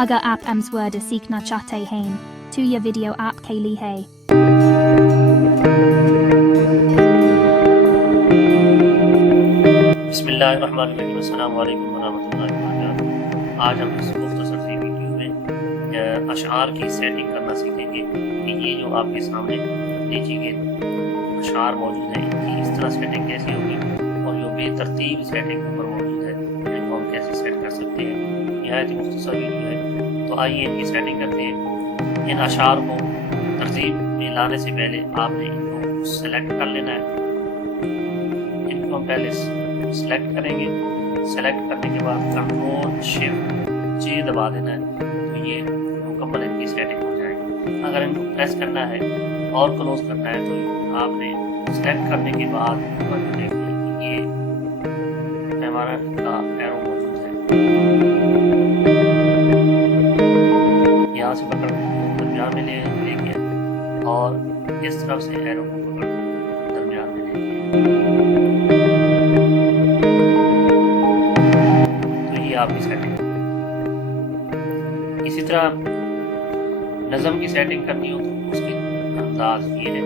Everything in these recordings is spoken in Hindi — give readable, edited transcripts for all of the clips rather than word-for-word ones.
अगर आप एम्सवर्ड सीखना चाहते हैं तो यह वीडियो आपके लिए है। बिस्मिल्लाहिर्रहमानिर्रहीम, अस्सलामु अलैकुम वरहमतुल्लाहि वबरकातुहू। आज हम इस मुख्तसर सी वीडियो में अशआर की सेटिंग करना सीखेंगे कि ये जो आपके सामने नीचे के अशआर मौजूद हैं इनकी इस तरह सेटिंग कैसी होगी और जो बेतरतीब सेटिंग ऊपर मौजूद है इनको हम कैसे सेट कर सकते हैं। यह एक मुख्तसर वीडियो है, तो आइए इनकी सेटिंग करते हैं। इन अशआर को तरतीब में लाने से पहले आपने इनको सेलेक्ट कर लेना है। इनको हम पहले सेलेक्ट करेंगे। सेलेक्ट करने के बाद कंट्रोल शिफ्ट जे दबा देना है, तो ये मुकम्मल इनकी सेटिंग हो जाएगी। अगर इनको प्रेस करना है और क्लोज करना है तो आपने सेलेक्ट करने के बाद ऊपर देखिए कि ये पैमाना का एरो मौजूद है। यहाँ से पकड़ दरमियान में लेके और इस तरफ से एरो को पकड़ दरमियान में लेके, तो ये आपकी सेटिंग। इसी तरह नज़म की सेटिंग करनी हो तो उसकी अंदाज ये है।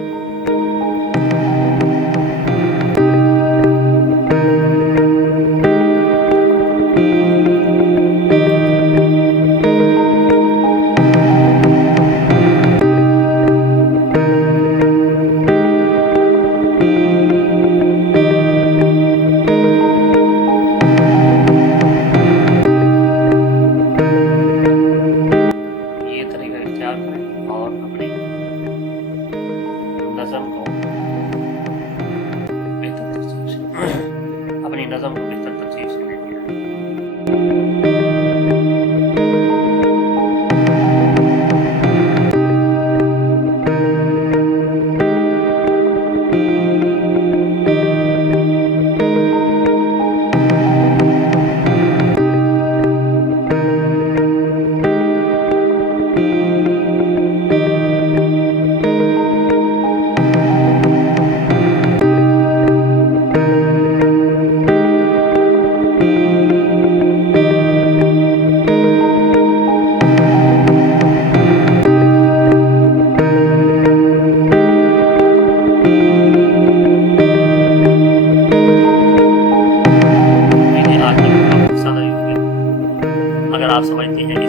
अपनी नज़म को बेहतर तरतीब से लेके आप समझते हैं